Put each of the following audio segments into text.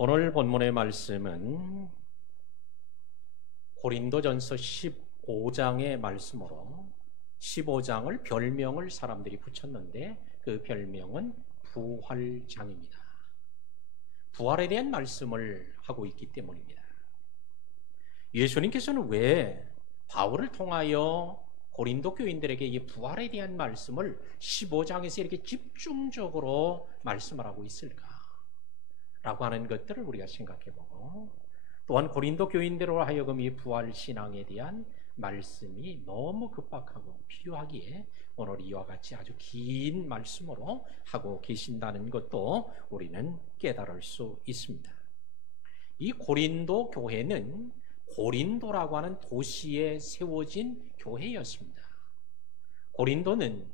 오늘 본문의 말씀은 고린도전서 15장의 말씀으로 15장을 별명을 사람들이 붙였는데 그 별명은 부활장입니다. 부활에 대한 말씀을 하고 있기 때문입니다. 예수님께서는 왜 바울을 통하여 고린도 교인들에게 이 부활에 대한 말씀을 15장에서 이렇게 집중적으로 말씀을 하고 있을까? 라고 하는 것들을 우리가 생각해보고, 또한 고린도 교인들로 하여금 이 부활 신앙에 대한 말씀이 너무 급박하고 필요하기에 오늘 이와 같이 아주 긴 말씀으로 하고 계신다는 것도 우리는 깨달을 수 있습니다. 이 고린도 교회는 고린도라고 하는 도시에 세워진 교회였습니다. 고린도는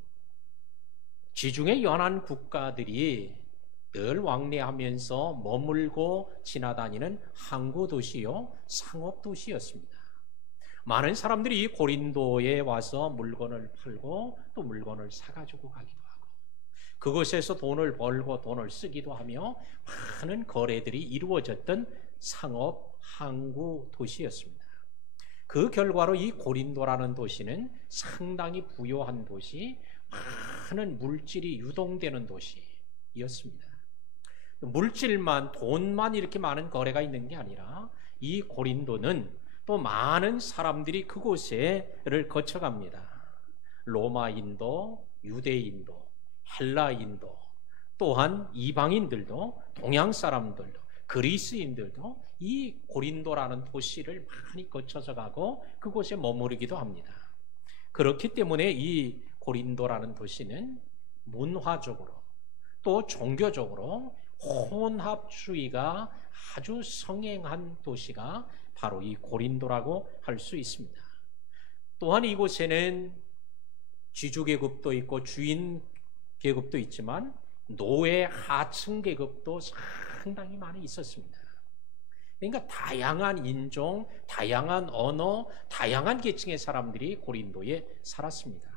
지중해 연안 국가들이 늘 왕래하면서 머물고 지나다니는 항구 도시요, 상업 도시였습니다. 많은 사람들이 이 고린도에 와서 물건을 팔고 또 물건을 사가지고 가기도 하고, 그곳에서 돈을 벌고 돈을 쓰기도 하며 많은 거래들이 이루어졌던 상업 항구 도시였습니다. 그 결과로 이 고린도라는 도시는 상당히 부유한 도시, 많은 물질이 유동되는 도시였습니다. 물질만, 돈만 이렇게 많은 거래가 있는 게 아니라 이 고린도는 또 많은 사람들이 그곳에를 거쳐갑니다. 로마인도, 유대인도, 헬라인도, 또한 이방인들도, 동양 사람들도, 그리스인들도 이 고린도라는 도시를 많이 거쳐서 가고 그곳에 머무르기도 합니다. 그렇기 때문에 이 고린도라는 도시는 문화적으로 또 종교적으로 혼합주의가 아주 성행한 도시가 바로 이 고린도라고 할 수 있습니다. 또한 이곳에는 지주계급도 있고 주인계급도 있지만 노예 하층 계급도 상당히 많이 있었습니다. 그러니까 다양한 인종, 다양한 언어, 다양한 계층의 사람들이 고린도에 살았습니다.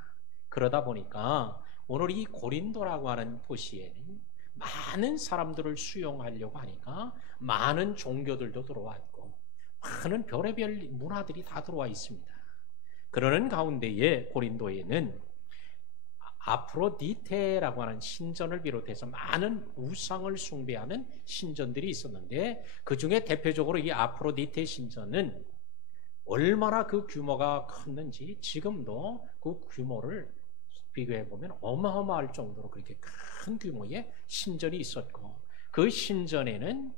그러다 보니까 오늘 이 고린도라고 하는 도시에는 많은 사람들을 수용하려고 하니까 많은 종교들도 들어왔고 많은 별의별 문화들이 다 들어와 있습니다. 그러는 가운데에 고린도에는 아프로디테라고 하는 신전을 비롯해서 많은 우상을 숭배하는 신전들이 있었는데, 그 중에 대표적으로 이 아프로디테 신전은 얼마나 그 규모가 컸는지 지금도 그 규모를 비교해보면 어마어마할 정도로 그렇게 큰 규모의 신전이 있었고, 그 신전에는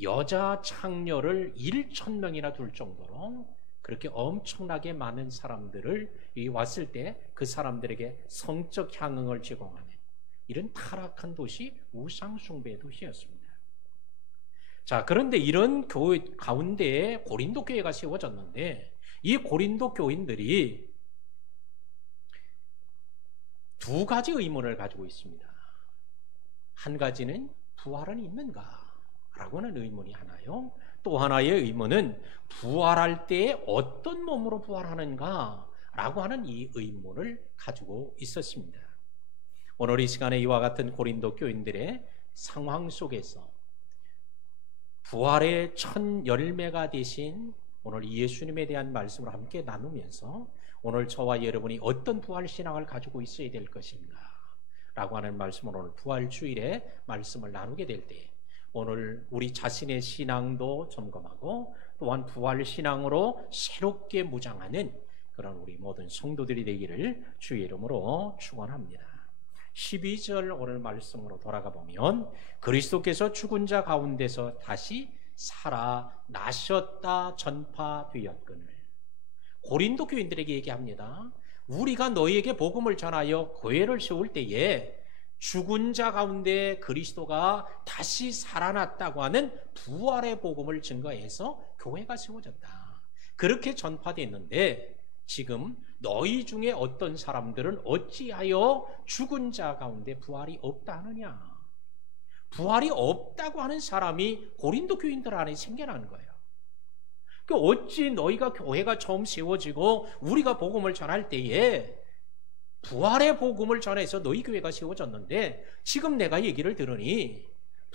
여자 창녀를 1,000명이나 둘 정도로 그렇게 엄청나게 많은 사람들을 왔을 때 그 사람들에게 성적 향응을 제공하는 이런 타락한 도시, 우상숭배의 도시였습니다. 자, 그런데 이런 교회 가운데에 고린도 교회가 세워졌는데, 이 고린도 교인들이 두 가지 의문을 가지고 있습니다. 한 가지는 부활은 있는가? 라고 하는 의문이 하나요. 또 하나의 의문은 부활할 때 어떤 몸으로 부활하는가? 라고 하는 이 의문을 가지고 있었습니다. 오늘 이 시간에 이와 같은 고린도 교인들의 상황 속에서 부활의 첫 열매가 되신 오늘 예수님에 대한 말씀을 함께 나누면서 오늘 저와 여러분이 어떤 부활신앙을 가지고 있어야 될 것인가 라고 하는 말씀을 오늘 부활주일에 말씀을 나누게 될 때 오늘 우리 자신의 신앙도 점검하고 또한 부활신앙으로 새롭게 무장하는 그런 우리 모든 성도들이 되기를 주의 이름으로 축원합니다. 12절 오늘 말씀으로 돌아가 보면 그리스도께서 죽은 자 가운데서 다시 살아나셨다 전파되었거늘. 고린도 교인들에게 얘기합니다. 우리가 너희에게 복음을 전하여 교회를 세울 때에 죽은 자 가운데 그리스도가 다시 살아났다고 하는 부활의 복음을 증거해서 교회가 세워졌다. 그렇게 전파됐는데 지금 너희 중에 어떤 사람들은 어찌하여 죽은 자 가운데 부활이 없다 하느냐. 부활이 없다고 하는 사람이 고린도 교인들 안에 생겨나는 거예요. 어찌 너희가 교회가 처음 세워지고 우리가 복음을 전할 때에 부활의 복음을 전해서 너희 교회가 세워졌는데 지금 내가 얘기를 들으니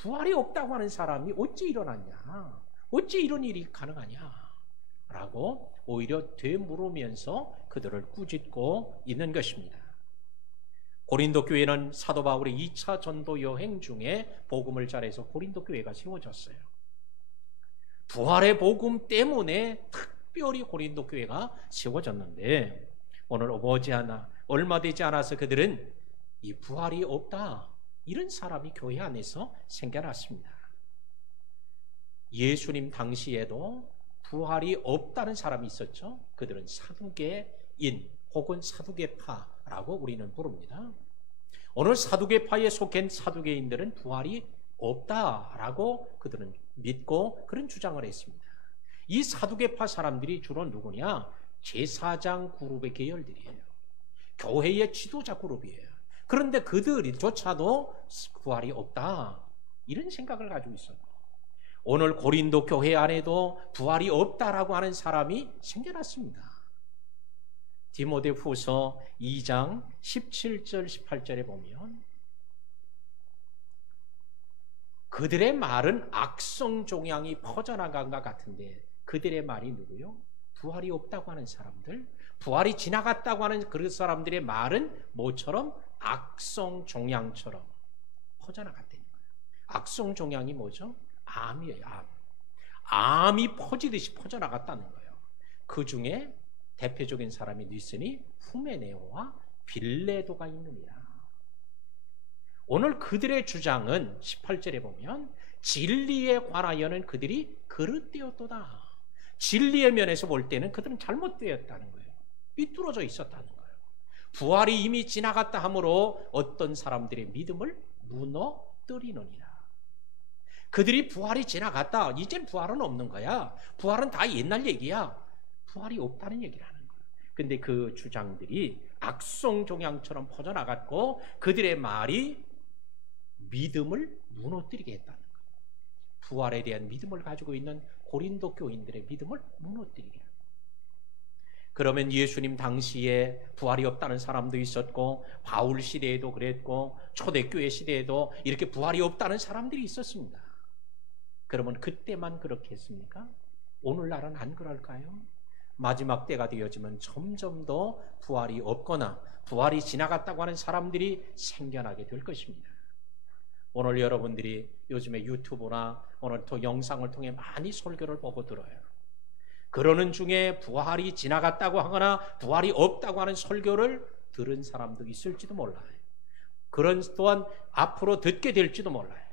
부활이 없다고 하는 사람이 어찌 일어났냐? 어찌 이런 일이 가능하냐? 라고 오히려 되물으면서 그들을 꾸짖고 있는 것입니다. 고린도 교회는 사도 바울의 2차 전도 여행 중에 복음을 전해서 고린도 교회가 세워졌어요. 부활의 복음 때문에 특별히 고린도 교회가 세워졌는데 오늘 머지않아 얼마 되지 않아서 그들은 이 부활이 없다 이런 사람이 교회 안에서 생겨났습니다. 예수님 당시에도 부활이 없다는 사람이 있었죠. 그들은 사두개인 혹은 사두개파라고 우리는 부릅니다. 오늘 사두개파에 속한 사두개인들은 부활이 없다라고 그들은 믿고 그런 주장을 했습니다. 이 사두개파 사람들이 주로 누구냐? 제사장 그룹의 계열들이에요. 교회의 지도자 그룹이에요. 그런데 그들조차도 부활이 없다 이런 생각을 가지고 있었고 오늘 고린도 교회 안에도 부활이 없다라고 하는 사람이 생겨났습니다. 디모데후서 2장 17절 18절에 보면 그들의 말은 악성 종양이 퍼져나간 것 같은데 그들의 말이 누구요? 부활이 없다고 하는 사람들, 부활이 지나갔다고 하는 그 사람들의 말은 뭐처럼? 악성 종양처럼 퍼져나갔다는 거예요. 악성 종양이 뭐죠? 암이에요. 암이 퍼지듯이 퍼져나갔다는 거예요. 그 중에 대표적인 사람이 있으니 후메네오와 빌레도가 있느니라. 오늘 그들의 주장은 18절에 보면 진리에 관하여는 그들이 그릇되었도다. 진리의 면에서 볼 때는 그들은 잘못되었다는 거예요. 삐뚤어져 있었다는 거예요. 부활이 이미 지나갔다 하므로 어떤 사람들의 믿음을 무너뜨리느니라. 그들이 부활이 지나갔다. 이젠 부활은 없는 거야. 부활은 다 옛날 얘기야. 부활이 없다는 얘기를 하는 거예요. 근데 그 주장들이 악성 종양처럼 퍼져나갔고 그들의 말이 믿음을 무너뜨리게 했다는 거예요. 부활에 대한 믿음을 가지고 있는 고린도 교인들의 믿음을 무너뜨리게 합니다. 그러면 예수님 당시에 부활이 없다는 사람도 있었고 바울 시대에도 그랬고 초대교회 시대에도 이렇게 부활이 없다는 사람들이 있었습니다. 그러면 그때만 그렇게 했습니까? 오늘날은 안 그럴까요? 마지막 때가 되어지면 점점 더 부활이 없거나 부활이 지나갔다고 하는 사람들이 생겨나게 될 것입니다. 오늘 여러분들이 요즘에 유튜브나 오늘 또 영상을 통해 많이 설교를 보고 들어요. 그러는 중에 부활이 지나갔다고 하거나 부활이 없다고 하는 설교를 들은 사람도 있을지도 몰라요. 그런 또한 앞으로 듣게 될지도 몰라요.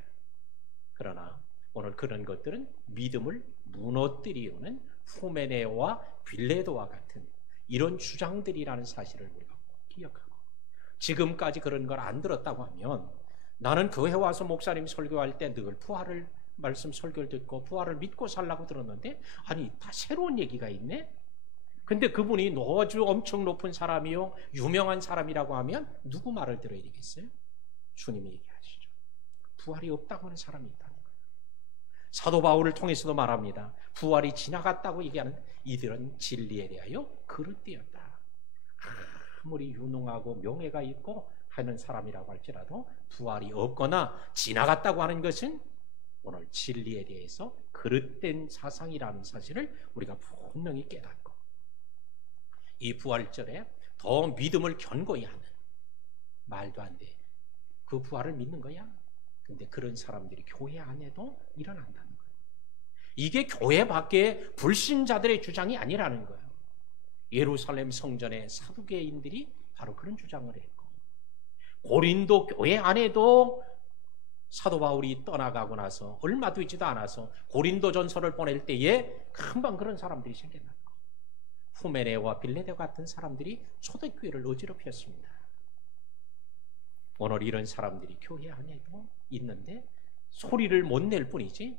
그러나 오늘 그런 것들은 믿음을 무너뜨리는 후메네와 빌레도와 같은 이런 주장들이라는 사실을 우리가 꼭 기억하고 지금까지 그런 걸 안 들었다고 하면 나는 교회 와서 목사님 설교할 때 늘 부활을 말씀 설교를 듣고 부활을 믿고 살라고 들었는데 아니 다 새로운 얘기가 있네. 근데 그분이 아주 엄청 높은 사람이요 유명한 사람이라고 하면 누구 말을 들어야 되겠어요? 주님이 얘기하시죠. 부활이 없다고 하는 사람이 있다는 거예요. 사도 바울을 통해서도 말합니다. 부활이 지나갔다고 얘기하는 이들은 진리에 대하여 그릇되었다. 아무리 유능하고 명예가 있고 하는 사람이라고 할지라도 부활이 없거나 지나갔다고 하는 것은 오늘 진리에 대해서 그릇된 사상이라는 사실을 우리가 분명히 깨닫고 이 부활절에 더 믿음을 견고히 하는 말도 안 돼. 그 부활을 믿는 거야. 근데 그런 사람들이 교회 안에도 일어난다는 거예요. 이게 교회 밖에 불신자들의 주장이 아니라는 거예요. 예루살렘 성전의 사두개인들이 바로 그런 주장을 했고 고린도 교회 안에도 사도 바울이 떠나가고 나서 얼마 되지도 않아서 고린도 전서를 보낼 때에 금방 그런 사람들이 생겨났고 후메네와 빌레데 같은 사람들이 초대교회를 어지럽혔습니다. 오늘 이런 사람들이 교회 안에도 있는데 소리를 못 낼 뿐이지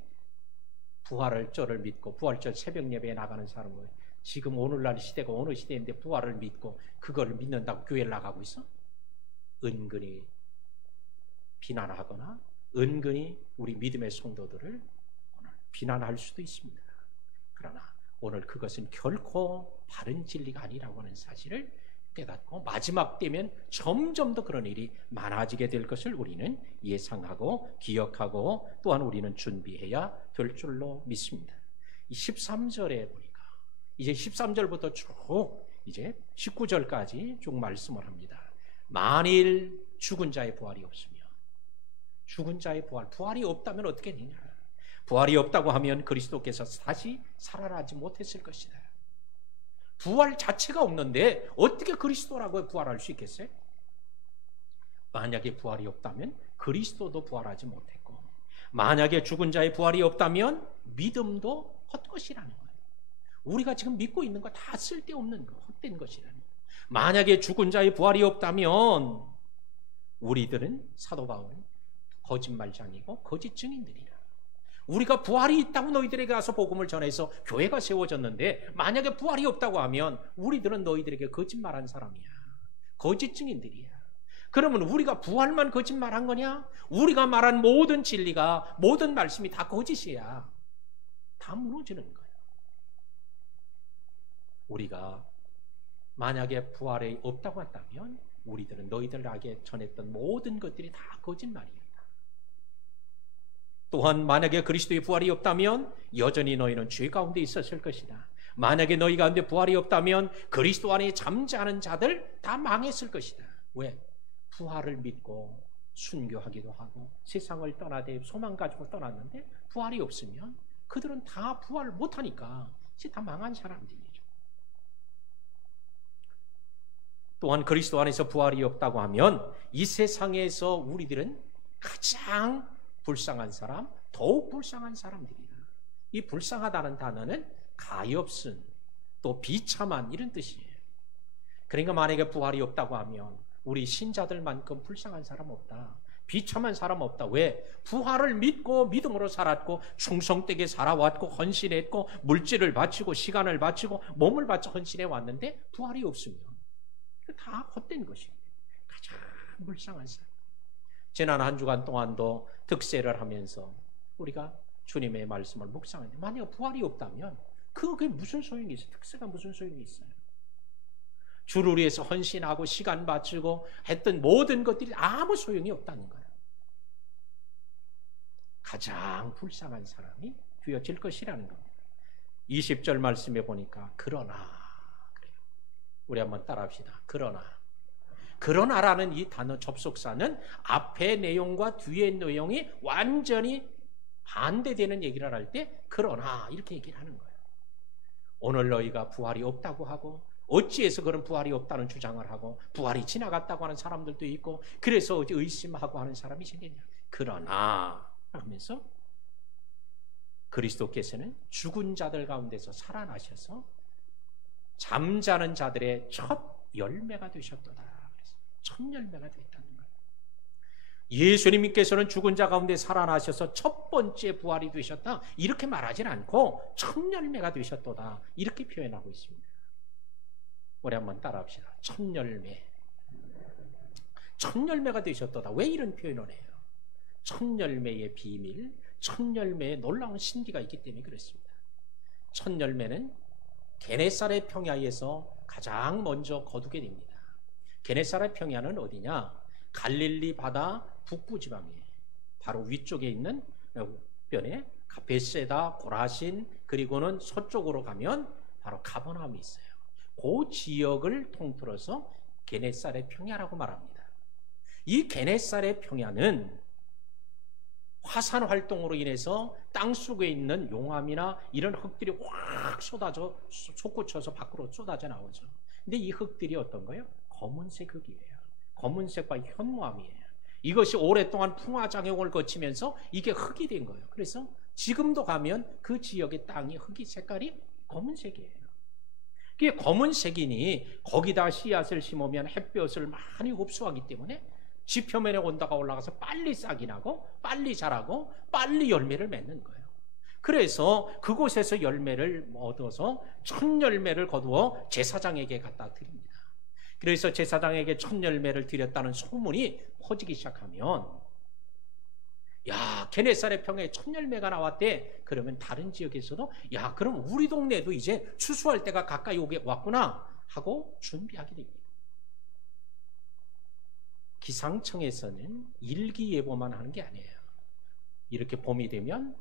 부활절을 믿고 부활절 새벽 예배에 나가는 사람은 지금 오늘날 시대가 어느 시대인데 부활을 믿고 그걸 믿는다고 교회를 나가고 있어? 은근히 비난하거나 은근히 우리 믿음의 성도들을 오늘 비난할 수도 있습니다. 그러나 오늘 그것은 결코 바른 진리가 아니라고 하는 사실을 깨닫고 마지막 때면 점점 더 그런 일이 많아지게 될 것을 우리는 예상하고 기억하고 또한 우리는 준비해야 될 줄로 믿습니다. 이 13절에 보니까 이제 13절부터 쭉 이제 19절까지 쭉 말씀을 합니다. 만일 죽은 자의 부활이 없으면, 죽은 자의 부활이 없다면 어떻게 되냐? 부활이 없다고 하면 그리스도께서 다시 살아나지 못했을 것이다. 부활 자체가 없는데 어떻게 그리스도라고 부활할 수 있겠어요? 만약에 부활이 없다면 그리스도도 부활하지 못했고, 만약에 죽은 자의 부활이 없다면 믿음도 헛것이라는 거예요. 우리가 지금 믿고 있는 거 다 쓸데없는 거, 헛된 것이라는 거예요. 만약에 죽은 자의 부활이 없다면 우리들은, 사도 바울은 거짓말장이고 거짓 증인들이라. 우리가 부활이 있다고 너희들에게 가서 복음을 전해서 교회가 세워졌는데 만약에 부활이 없다고 하면 우리들은 너희들에게 거짓말한 사람이야. 거짓 증인들이야. 그러면 우리가 부활만 거짓말한 거냐? 우리가 말한 모든 진리가, 모든 말씀이 다 거짓이야. 다 무너지는 거야. 우리가 만약에 부활이 없다고 한다면 우리들은 너희들에게 전했던 모든 것들이 다 거짓말이었다. 또한 만약에 그리스도의 부활이 없다면 여전히 너희는 죄 가운데 있었을 것이다. 만약에 너희 가운데 부활이 없다면 그리스도 안에 잠자는 자들 다 망했을 것이다. 왜? 부활을 믿고 순교하기도 하고 세상을 떠나되 소망 가지고 떠났는데 부활이 없으면 그들은 다 부활 못하니까 이제 다 망한 사람들이죠. 또한 그리스도 안에서 부활이 없다고 하면 이 세상에서 우리들은 가장 불쌍한 사람, 더욱 불쌍한 사람들이다. 이 불쌍하다는 단어는 가엾은, 또 비참한 이런 뜻이에요. 그러니까 만약에 부활이 없다고 하면 우리 신자들만큼 불쌍한 사람 없다. 비참한 사람 없다. 왜? 부활을 믿고 믿음으로 살았고 충성되게 살아왔고 헌신했고 물질을 바치고 시간을 바치고 몸을 바쳐 헌신해 왔는데 부활이 없으면 다 헛된 것이에요. 가장 불쌍한 사람. 지난 한 주간 동안도 득세를 하면서 우리가 주님의 말씀을 묵상하는데 만약 부활이 없다면 그게 무슨 소용이 있어요? 득세가 무슨 소용이 있어요? 주를 위해서 헌신하고 시간 바치고 했던 모든 것들이 아무 소용이 없다는 거예요. 가장 불쌍한 사람이 되어질 것이라는 겁니다. 20절 말씀에 보니까 그러나 그래요. 우리 한번 따라합시다. 그러나라는 이 단어 접속사는 앞의 내용과 뒤의 내용이 완전히 반대되는 얘기를 할 때 그러나 이렇게 얘기를 하는 거예요. 오늘 너희가 부활이 없다고 하고 어찌해서 그런 부활이 없다는 주장을 하고 부활이 지나갔다고 하는 사람들도 있고 그래서 의심하고 하는 사람이 생겼냐. 그러나 하면서 그리스도께서는 죽은 자들 가운데서 살아나셔서 잠자는 자들의 첫 열매가 되셨도다. 첫 열매가 됐다는 거예요. 예수님께서는 죽은 자 가운데 살아나셔서 첫 번째 부활이 되셨다 이렇게 말하진 않고 첫 열매가 되셨도다 이렇게 표현하고 있습니다. 우리 한번 따라합시다. 첫 열매. 첫 열매가 되셨도다. 왜 이런 표현을 해요? 첫 열매의 비밀, 첫 열매의 놀라운 신비가 있기 때문에 그렇습니다. 첫 열매는 게네사렛 평야에서 가장 먼저 거두게 됩니다. 게네사렛 평야는 어디냐? 갈릴리 바다 북부 지방이에요. 바로 위쪽에 있는 변에 베세다, 고라신 그리고는 서쪽으로 가면 바로 가버나움이 있어요. 그 지역을 통틀어서 게네사렛 평야라고 말합니다. 이 게네사렛 평야는 화산 활동으로 인해서 땅속에 있는 용암이나 이런 흙들이 확 쏟아져 솟구쳐서 밖으로 쏟아져 나오죠. 근데 이 흙들이 어떤 거예요? 검은색 흙이에요. 검은색과 현무암이에요. 이것이 오랫동안 풍화작용을 거치면서 이게 흙이 된 거예요. 그래서 지금도 가면 그 지역의 땅이 흙이 색깔이 검은색이에요. 그게 검은색이니 거기다 씨앗을 심으면 햇볕을 많이 흡수하기 때문에 지표면에 온도가 올라가서 빨리 싹이 나고 빨리 자라고 빨리 열매를 맺는 거예요. 그래서 그곳에서 열매를 얻어서 첫 열매를 거두어 제사장에게 갖다 드립니다. 그래서 제사장에게 첫 열매를 드렸다는 소문이 퍼지기 시작하면 야, 게네사렛 평야에 첫 열매가 나왔대. 그러면 다른 지역에서도 야, 그럼 우리 동네도 이제 추수할 때가 가까이 오게 왔구나 하고 준비하게 됩니다. 기상청에서는 일기예보만 하는 게 아니에요. 이렇게 봄이 되면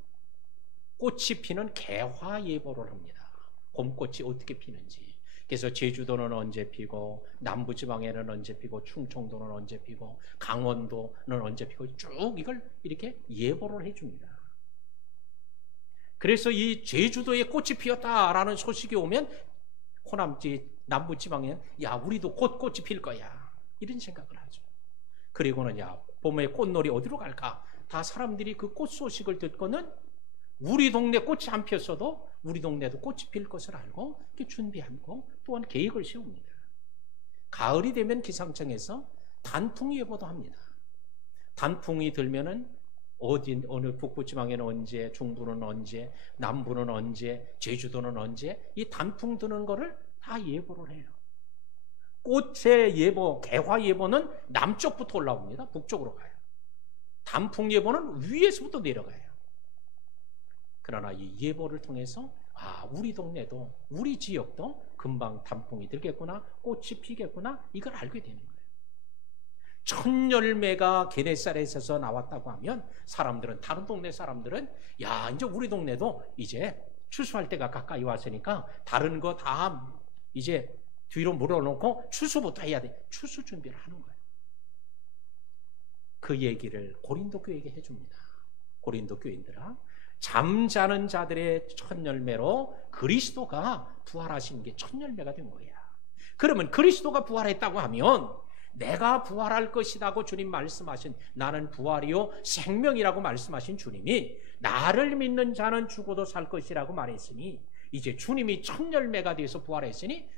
꽃이 피는 개화예보를 합니다. 봄꽃이 어떻게 피는지. 그래서 제주도는 언제 피고, 남부지방에는 언제 피고, 충청도는 언제 피고, 강원도는 언제 피고, 쭉 이걸 이렇게 예보를 해줍니다. 그래서 이 제주도에 꽃이 피었다라는 소식이 오면 호남지, 남부지방에는 야, 우리도 곧 꽃이 필 거야. 이런 생각을 하죠. 그리고는 야, 봄에 꽃놀이 어디로 갈까? 다 사람들이 그 꽃 소식을 듣고는 우리 동네 꽃이 안 피었어도 우리 동네도 꽃이 필 것을 알고 이렇게 준비하고 또한 계획을 세웁니다. 가을이 되면 기상청에서 단풍 예보도 합니다. 단풍이 들면은 어느 북부지방에는 언제, 중부는 언제, 남부는 언제, 제주도는 언제 이 단풍 드는 거를 다 예보를 해요. 꽃의 예보, 개화 예보는 남쪽부터 올라옵니다. 북쪽으로 가요. 단풍 예보는 위에서부터 내려가요. 그러나 이 예보를 통해서 우리 동네도 우리 지역도 금방 단풍이 들겠구나, 꽃이 피겠구나 이걸 알게 되는 거예요. 첫 열매가 게네사렛에서 나왔다고 하면 사람들은, 다른 동네 사람들은 야, 이제 우리 동네도 이제 추수할 때가 가까이 왔으니까 다른 거 다 이제 뒤로 물어놓고 추수부터 해야 돼. 추수 준비를 하는 거예요. 그 얘기를 고린도 교회에게 해줍니다. 고린도 교인들아, 잠자는 자들의 첫 열매로 그리스도가 부활하신 게 첫 열매가 된 거야. 그러면 그리스도가 부활했다고 하면 내가 부활할 것이라고 주님 말씀하신, 나는 부활이요 생명이라고 말씀하신 주님이 나를 믿는 자는 죽어도 살 것이라고 말했으니, 이제 주님이 첫 열매가 되어서 부활했으니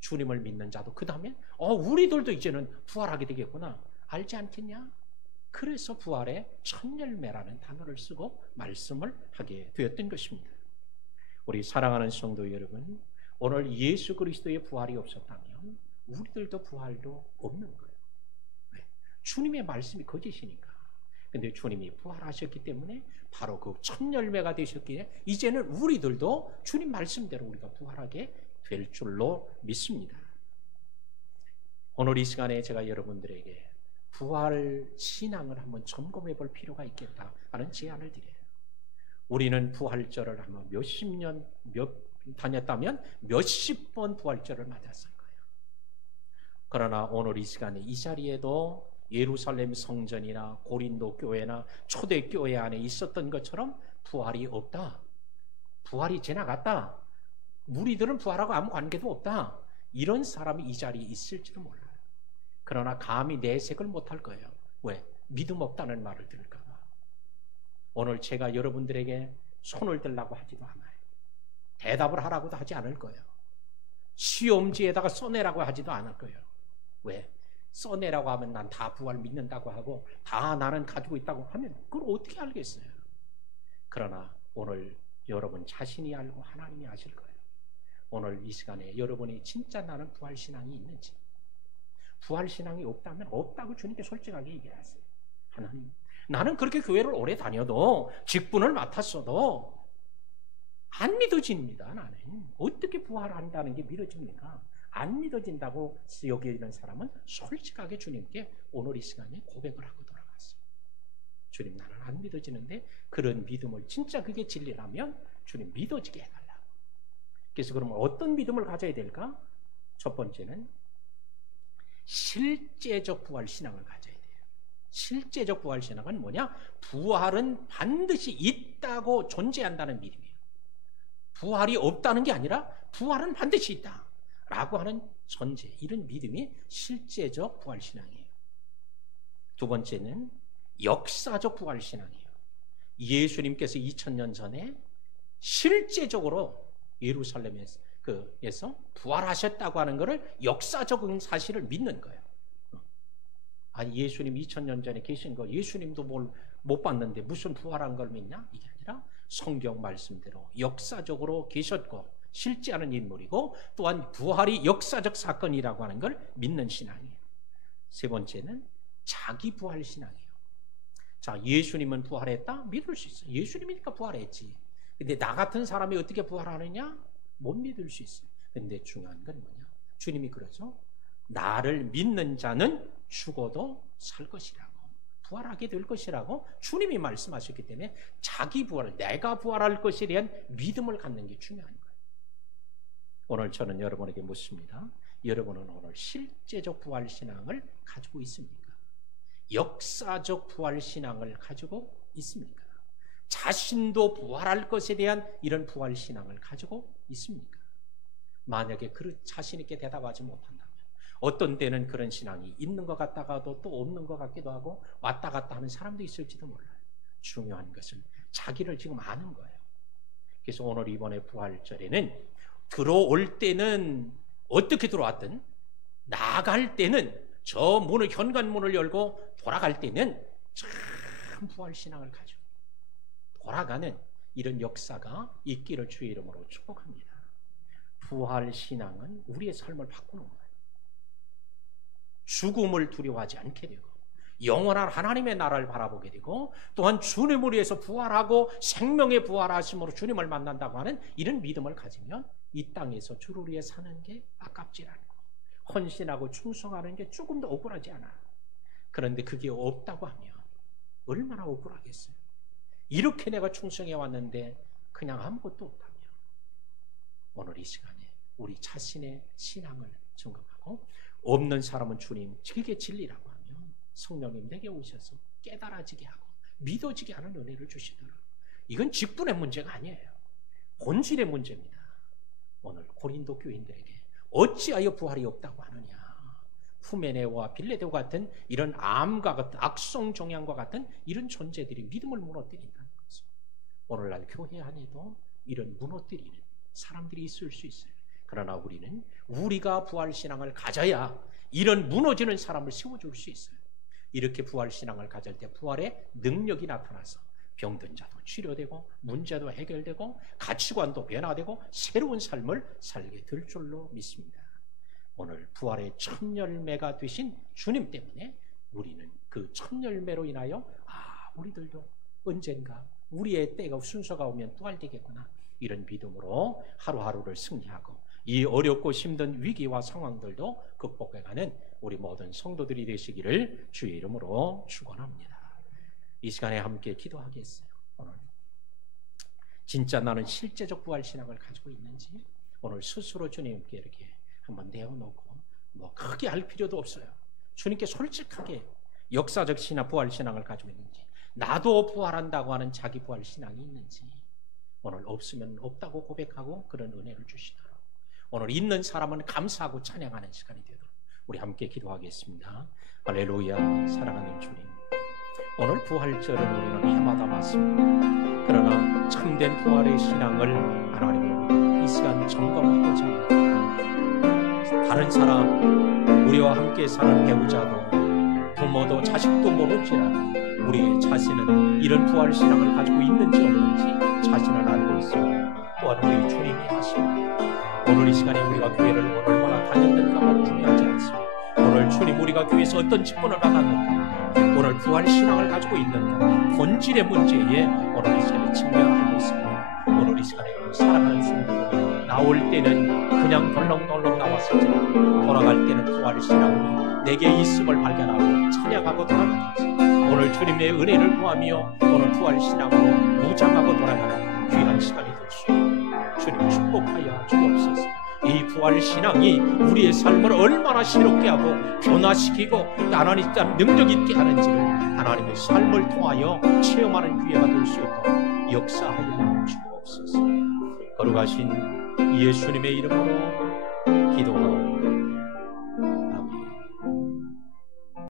주님을 믿는 자도 그 다음에 우리들도 이제는 부활하게 되겠구나 알지 않겠냐? 그래서 부활의 첫 열매라는 단어를 쓰고 말씀을 하게 되었던 것입니다. 우리 사랑하는 성도 여러분, 오늘 예수 그리스도의 부활이 없었다면 우리들도 부활도 없는 거예요. 왜? 주님의 말씀이 거짓이니까. 근데 주님이 부활하셨기 때문에 바로 그 첫 열매가 되셨기에 이제는 우리들도 주님 말씀대로 우리가 부활하게 될 줄로 믿습니다. 오늘 이 시간에 제가 여러분들에게 부활 신앙을 한번 점검해 볼 필요가 있겠다 하는 제안을 드려요. 우리는 부활절을 한번 몇십 년 다녔다면 몇십 번 부활절을 맞았을 거예요. 그러나 오늘 이 시간에 이 자리에도 예루살렘 성전이나 고린도 교회나 초대교회 안에 있었던 것처럼 부활이 없다, 부활이 지나갔다, 무리들은 부활하고 아무 관계도 없다, 이런 사람이 이 자리에 있을지도 몰라요. 그러나 감히 내색을 못할 거예요. 왜? 믿음 없다는 말을 들을까 봐. 오늘 제가 여러분들에게 손을 들라고 하지도 않아요. 대답을 하라고도 하지 않을 거예요. 시험지에다가 써내라고 하지도 않을 거예요. 왜? 써내라고 하면 난 다 부활 믿는다고 하고 다 나는 가지고 있다고 하면 그걸 어떻게 알겠어요? 그러나 오늘 여러분 자신이 알고 하나님이 아실 거예요. 오늘 이 시간에 여러분이 진짜 나는 부활신앙이 있는지, 부활신앙이 없다면 없다고 주님께 솔직하게 얘기하세요. 하나님, 나는 그렇게 교회를 오래 다녀도 직분을 맡았어도 안 믿어집니다. 나는 어떻게 부활한다는 게 믿어집니까? 안 믿어진다고 여기는 사람은 솔직하게 주님께 오늘 이 시간에 고백을 하고 돌아갔어요. 주님, 나는 안 믿어지는데 그런 믿음을, 진짜 그게 진리라면 주님 믿어지게 해달라고. 그래서 그러면 어떤 믿음을 가져야 될까? 첫 번째는 실제적 부활신앙을 가져야 돼요. 실제적 부활신앙은 뭐냐? 부활은 반드시 있다고 존재한다는 믿음이에요. 부활이 없다는 게 아니라 부활은 반드시 있다 라고 하는 전제, 이런 믿음이 실제적 부활신앙이에요. 두 번째는 역사적 부활신앙이에요. 예수님께서 2000년 전에 실제적으로 예루살렘에서 부활하셨다고 하는 것을 역사적인 사실을 믿는 거예요. 예수님 2000년 전에 계신 거 예수님도 못 봤는데 무슨 부활한 걸 믿냐? 이게 아니라 성경 말씀대로 역사적으로 계셨고 실제하는 인물이고 또한 부활이 역사적 사건이라고 하는 걸 믿는 신앙이에요. 세 번째는 자기 부활 신앙이에요. 자, 예수님은 부활했다? 믿을 수 있어요. 예수님이니까 부활했지. 근데 나 같은 사람이 어떻게 부활하느냐? 못 믿을 수 있어요. 근데 중요한 건 뭐냐? 주님이 그러죠. 나를 믿는 자는 죽어도 살 것이라고, 부활하게 될 것이라고 주님이 말씀하셨기 때문에 자기 부활을, 내가 부활할 것에 대한 믿음을 갖는 게 중요한 거예요. 오늘 저는 여러분에게 묻습니다. 여러분은 오늘 실제적 부활신앙을 가지고 있습니까? 역사적 부활신앙을 가지고 있습니까? 자신도 부활할 것에 대한 이런 부활신앙을 가지고 있습니까? 만약에 그 자신 있게 대답하지 못한다면, 어떤 때는 그런 신앙이 있는 것 같다가도 또 없는 것 같기도 하고 왔다 갔다 하는 사람도 있을지도 몰라요. 중요한 것은 자기를 지금 아는 거예요. 그래서 오늘 이번에 부활절에는 들어올 때는 어떻게 들어왔든, 나갈 때는 저 문을, 현관문을 열고 돌아갈 때는 참 부활신앙을 가지고 돌아가는 이런 역사가 있기를 주의 이름으로 축복합니다. 부활신앙은 우리의 삶을 바꾸는 거예요. 죽음을 두려워하지 않게 되고, 영원한 하나님의 나라를 바라보게 되고, 또한 주님을 위해서 부활하고 생명의 부활하심으로 주님을 만난다고 하는 이런 믿음을 가지면 이 땅에서 주를 위해 사는 게 아깝지 않고, 헌신하고 충성하는 게 조금 더 억울하지 않아. 그런데 그게 없다고 하면 얼마나 억울하겠어요. 이렇게 내가 충성해 왔는데 그냥 아무것도 없다면, 오늘 이 시간에 우리 자신의 신앙을 점검하고, 없는 사람은 주님 그게 진리라고 하면 성령님 내게 오셔서 깨달아지게 하고 믿어지게 하는 은혜를 주시더라고요. 이건 직분의 문제가 아니에요. 본질의 문제입니다. 오늘 고린도 교인들에게 어찌하여 부활이 없다고 하느냐, 후메네와 빌레데와 같은 이런 암과 같은 악성 종양과 같은 이런 존재들이 믿음을 무너뜨린다는 것을, 오늘날 교회 안에도 이런 무너뜨리는 사람들이 있을 수 있어요. 그러나 우리는 우리가 부활신앙을 가져야 이런 무너지는 사람을 세워줄 수 있어요. 이렇게 부활신앙을 가질 때 부활의 능력이 나타나서 병든 자도 치료되고, 문제도 해결되고, 가치관도 변화되고, 새로운 삶을 살게 될 줄로 믿습니다. 오늘 부활의 첫 열매가 되신 주님 때문에 우리는 그 첫 열매로 인하여 우리들도 언젠가 우리의 때가, 순서가 오면 부활되겠구나, 이런 믿음으로 하루하루를 승리하고 이 어렵고 힘든 위기와 상황들도 극복해가는 우리 모든 성도들이 되시기를 주의 이름으로 축원합니다. 이 시간에 함께 기도하겠어요. 오늘 진짜 나는 실제적 부활신앙을 가지고 있는지 오늘 스스로 주님께 이렇게 한번 내어놓고, 뭐 크게 할 필요도 없어요. 주님께 솔직하게 역사적 신앙, 부활신앙을 가지고 있는지, 나도 부활한다고 하는 자기 부활신앙이 있는지, 오늘 없으면 없다고 고백하고 그런 은혜를 주시도록, 오늘 있는 사람은 감사하고 찬양하는 시간이 되도록 우리 함께 기도하겠습니다. 할렐루야. 사랑하는 주님, 오늘 부활절은 우리는 해마다 맞습니다. 그러나 참된 부활의 신앙을 하나님 이 시간 점검하고자 합니다. 다른 사람, 우리와 함께 사는 배우자도 부모도 자식도 모를지라도 우리 자신은 이런 부활신앙을 가지고 있는지 없는지 자신을 알고 있습니다. 또한 우리 주님이 아십니다. 오늘 이 시간에 우리가 교회를 얼마나 다녔는가가 중요하지 않습니다. 오늘 주님 우리가 교회에서 어떤 직분을 받았는가, 오늘 부활신앙을 가지고 있는가, 본질의 문제에 오늘 이 시간에 직면하고 있습니다. 오늘 이 시간에 살아가는 순간 나올 때는 그냥 덜렁덜렁 나왔을지라도 돌아갈 때는 부활신앙으로 내게 있음을 발견하고 찬양하고 돌아가겠지. 오늘 주님의 은혜를 구하며 오늘 부활신앙으로 무장하고 돌아가는 귀한 시간이 될 수 있도록 주님 축복하여 주옵소서. 이 부활신앙이 우리의 삶을 얼마나 새롭게 하고 변화시키고 하나님 능력 있게 하는지를 하나님의 삶을 통하여 체험하는 기회가 될 수 있도록 역사하여 주옵소서. 거룩하신 예수님의 이름으로 기도하옵나이다.